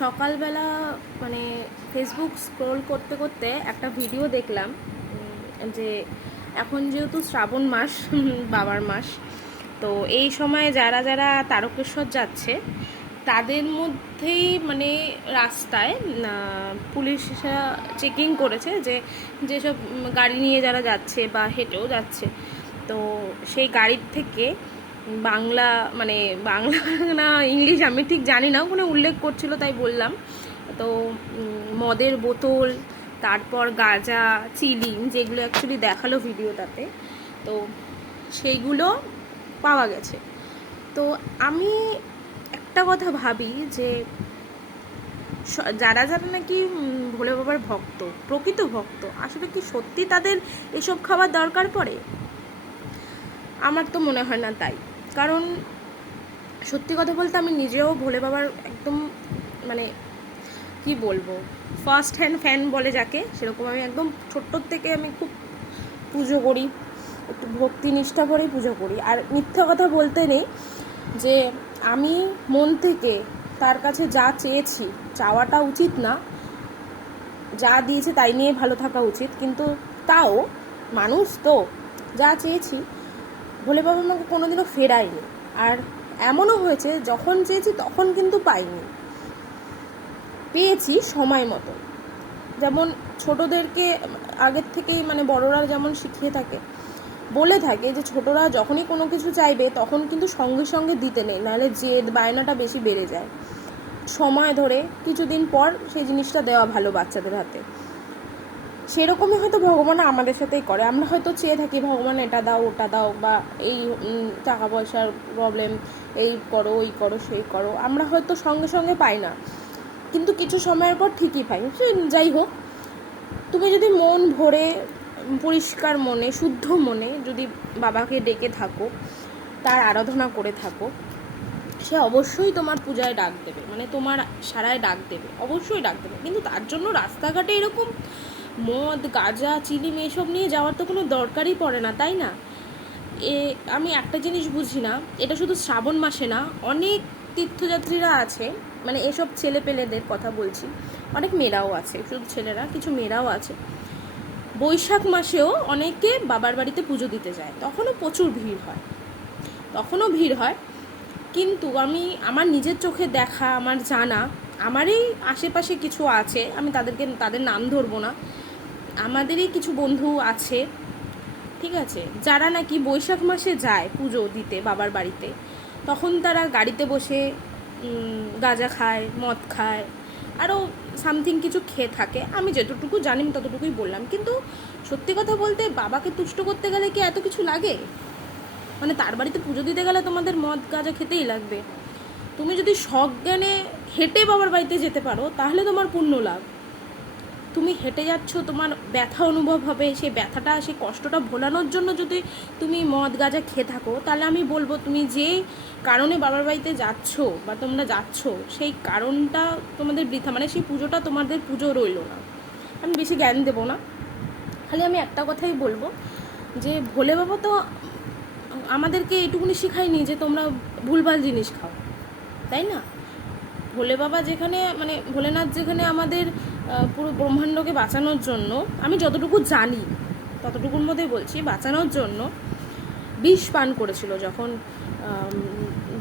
সকালবেলা মানে Facebook scroll করতে করতে একটা ভিডিও দেখলাম যে এখন যেহেতু শ্রাবণ মাস বাবার মাস, তো এই সময় যারা যারা তারকেশ্বর যাচ্ছে তাদের মধ্যেই মানে রাস্তায় পুলিশরা চেকিং করেছে যে যেসব গাড়ি নিয়ে যারা যাচ্ছে বা হেঁটেও যাচ্ছে, তো সেই গাড়ির থেকে বাংলা মানে বাংলা না ইংলিশ আমি ঠিক জানি না, ওখানে উল্লেখ করছিল তাই বললাম। তো মদের বোতল, তারপর গাঁজা, চিলি, যেগুলো অ্যাকচুয়ালি দেখালো ভিডিওটাতে, তো সেইগুলো পাওয়া গেছে। তো আমি একটা কথা ভাবি যে যারা যারা নাকি ভোলে বাবার ভক্ত, প্রকৃত ভক্ত, আসলে কি সত্যি তাদের এসব খাবার দরকার পড়ে? আমার তো মনে হয় না তাই। কারণ সত্যি কথা বলতে আমি নিজেও ভোলে বাবার একদম মানে কি বলবো, ফার্স্ট হ্যান্ড ফ্যান বলে যাকে, সেরকম আমি একদম ছোট্টোর থেকে আমি খুব পুজো করি, একটু ভক্তি নিষ্ঠা করেই পুজো করি। আর মিথ্যা কথা বলতে নেই যে আমি মন থেকে তার কাছে যা চেয়েছি, চাওয়াটা উচিত না, যা দিয়েছে তাই নিয়ে ভালো থাকা উচিত, কিন্তু তাও মানুষ তো, যা চেয়েছি ভোলে বাবা আমাকে কোনোদিনও ফেরায়নি। আর এমনও হয়েছে যখন চেয়েছি তখন কিন্তু পাইনি, পেয়েছি সময় মতো। যেমন ছোটদেরকে আগের থেকেই মানে বড়রা যেমন শিখিয়ে থাকে, বলে থাকে যে ছোটরা যখনই কোনো কিছু চাইবে তখন কিন্তু সঙ্গে সঙ্গে দিতে নেই, নাহলে জেদ বায়নাটা বেশি বেড়ে যায়। সময় ধরে কিছুদিন পর সেই জিনিসটা দেওয়া ভালো বাচ্চাদের হাতে। সেরকমই হয়তো ভগবান আমাদের সাথেই করে। আমরা হয়তো চেয়ে থাকি ভগবান এটা দাও ওটা দাও, বা এই টাকা পয়সার প্রবলেম, এই করো ওই করো সেই করো, আমরা হয়তো সঙ্গে সঙ্গে পাই না, কিন্তু কিছু সময়ের পর ঠিকই পাই। সে যাই হোক, তুমি যদি মন ভরে পরিষ্কার মনে শুদ্ধ মনে যদি বাবাকে ডেকে থাকো, তার আরাধনা করে থাকো, সে অবশ্যই তোমার পূজায় ডাক দেবে, মানে তোমার সারায় ডাক দেবে, অবশ্যই ডাক দেবে। কিন্তু তার জন্য রাস্তাঘাটে এরকম মদ গাঁজা চিলিম এসব নিয়ে যাওয়ার তো কোনো দরকারই পড়ে না, তাই না? আমি একটা জিনিস বুঝি না, এটা শুধু শ্রাবণ মাসে না, অনেক তীর্থযাত্রীরা আছে, মানে এসব ছেলে পেলেদের কথা বলছি, অনেক মেয়েরাও আছে, শুধু ছেলেরা, কিছু মেয়েরাও আছে, বৈশাখ মাসেও অনেকে বাবার বাড়িতে পুজো দিতে যায়, তখনও প্রচুর ভিড় হয়, তখনও ভিড় হয়। কিন্তু আমি আমার নিজের চোখে দেখা, আমার জানা, আমারই আশেপাশে কিছু আছে, আমি তাদের নাম ধরবো না, আমাদেরই কিছু বন্ধু আছে, ঠিক আছে, যারা নাকি বৈশাখ মাসে যায় পুজো দিতে বাবার বাড়িতে, তখন তারা গাড়িতে বসে গাঁজা খায়, মদ খায়, আরও সামথিং কিছু খেয়ে থাকে। আমি যতটুকু জানি ততটুকুই বললাম। কিন্তু সত্যি কথা বলতে বাবাকে তুষ্ট করতে গেলে কি এত কিছু লাগে? মানে তার বাড়িতে পুজো দিতে গেলে তোমাদের মদ গাঁজা খেতেই লাগবে? তুমি যদি সজ্ঞানে হেঁটে বাবার বাড়িতে যেতে পারো তাহলে তোমার পুণ্য লাভ। তুমি হেঁটে যাচ্ছ, তোমার ব্যথা অনুভব হবে, সেই ব্যথাটা সেই কষ্টটা ভোলানোর জন্য যদি তুমি মদ গাঁজা খেয়ে থাকো, তাহলে আমি বলবো তুমি যে কারণে বাবার বাড়িতে যাচ্ছ বা তোমরা যাচ্ছ সেই কারণটা তোমাদের বৃথা, মানে সেই পুজোটা তোমাদের পুজো রইল না। আমি বেশি জ্ঞান দেবো না, খালি আমি একটা কথাই বলবো যে ভোলে বাবা তো আমাদেরকে এইটুকুনি শেখায়নি যে তোমরা ভুলভাল জিনিস খাও, তাই না? ভোলে বাবা যেখানে মানে ভোলেনাথ যেখানে আমাদের পুরো ব্রহ্মাণ্ডকে বাঁচানোর জন্য, আমি যতটুকু জানি ততটুকুর মধ্যেই বলছি, বাঁচানোর জন্য বিষ পান করেছিল, যখন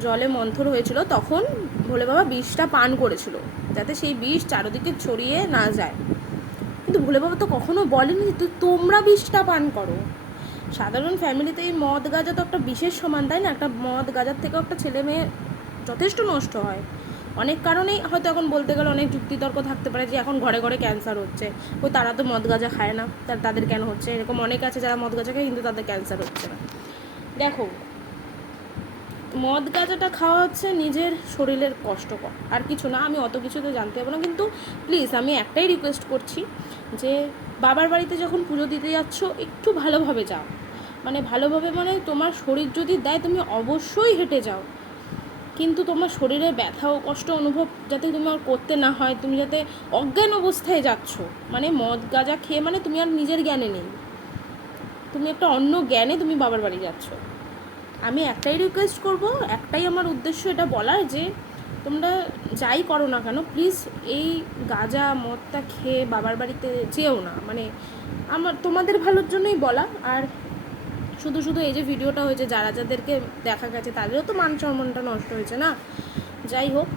জলে মন্থর হয়েছিল তখন ভোলে বাবা বিষটা পান করেছিল যাতে সেই বিষ চারিদিকে ছড়িয়ে না যায়। কিন্তু ভোলে বাবা তো কখনো বলেনি তোমরা বিষটা পান করো। সাধারণ ফ্যামিলিতে এই মদ গাঁজা তো একটা বিশেষ সমান, তাই না? একটা মদ গাঁজার থেকেও একটা ছেলে মেয়ে যথেষ্ট নষ্ট হয় অনেক কারণেই। হয়তো এখন বলতে গেলে অনেক যুক্তিতর্ক থাকতে পারে যে এখন ঘরে ঘরে ক্যান্সার হচ্ছে, ওই তারা তো মদ গাঁজা খায় না, তাদের কেন হচ্ছে? এরকম অনেক আছে যারা মদ গাঁজা খায় কিন্তু তাদের ক্যান্সার হচ্ছে না। দেখো, মদ গাঁজাটা খাওয়া হচ্ছে নিজের শরীরের কষ্টকর, আর কিছু না। আমি অত কিছু তো জানতে পারবো না, কিন্তু প্লিজ আমি একটাই রিকোয়েস্ট করছি যে বাবার বাড়িতে যখন পুজো দিতে যাচ্ছ একটু ভালোভাবে যাও, মানে ভালোভাবে মানে তোমার শরীর যদি দেয় তুমি অবশ্যই হেঁটে যাও, কিন্তু তোমার শরীরে ব্যথা ও কষ্ট অনুভব যাতে তোমার করতে না হয়, তুমি যাতে অজ্ঞান অবস্থায় যাচ্ছ, মানে মদ গাঁজা খেয়ে মানে তুমি আর নিজের জ্ঞানে নেই, তুমি একটা অন্য জ্ঞানে তুমি বাবার বাড়ি যাচ্ছ। আমি একটাই রিকোয়েস্ট করব, একটাই আমার উদ্দেশ্য এটা বলার যে তোমরা যাই করো না কেন প্লিজ এই গাঁজা মদটা খেয়ে বাবার বাড়িতে যেও না। মানে আমার তোমাদের ভালোর জন্যই বলা। আর শুধু শুধু এই যে ভিডিওটা হয়েছে, যাদেরকে দেখা গেছে তাদেরও তো মান সম্মানটা নষ্ট হয়েছে না। যাই হোক,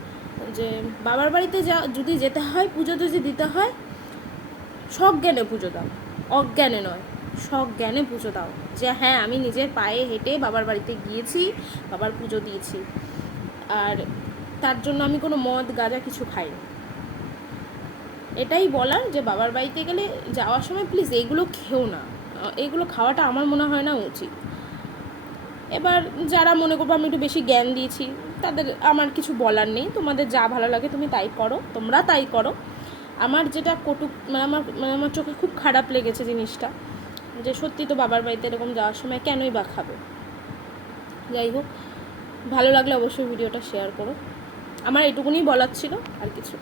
যে বাবার বাড়িতে যদি যেতে হয়, পুজো যদি দিতে হয়, সজ্ঞানে পুজো দাও, অজ্ঞানে নয়, সজ্ঞানে পুজো দাও। যে হ্যাঁ, আমি নিজের পায়ে হেঁটে বাবার বাড়িতে গিয়েছি, বাবার পুজো দিয়েছি, আর তার জন্য আমি কোনো মদ গাঁজা কিছু খাইনি। এটাই বলার, যে বাবার বাড়িতে গেলে যাওয়ার সময় প্লিজ এইগুলো খেও না। এইগুলো খাওয়াটা আমার মনে হয় না উচিত। এবার যারা মনে করবো আমি একটু বেশি জ্ঞান দিয়েছি, তাদের আমার কিছু বলার নেই। তোমাদের যা ভালো লাগে তুমি তাই করো, তোমরা তাই করো। আমার যেটা আমার চোখে খুব খারাপ লেগেছে জিনিসটা, যে সত্যি তো বাবার বাড়িতে এরকম যাওয়ার সময় কেনই বা খাবে। যাই হোক, ভালো লাগলে অবশ্যই ভিডিওটা শেয়ার করো। আমার এটুকুনি বলার ছিল, আর কিছু।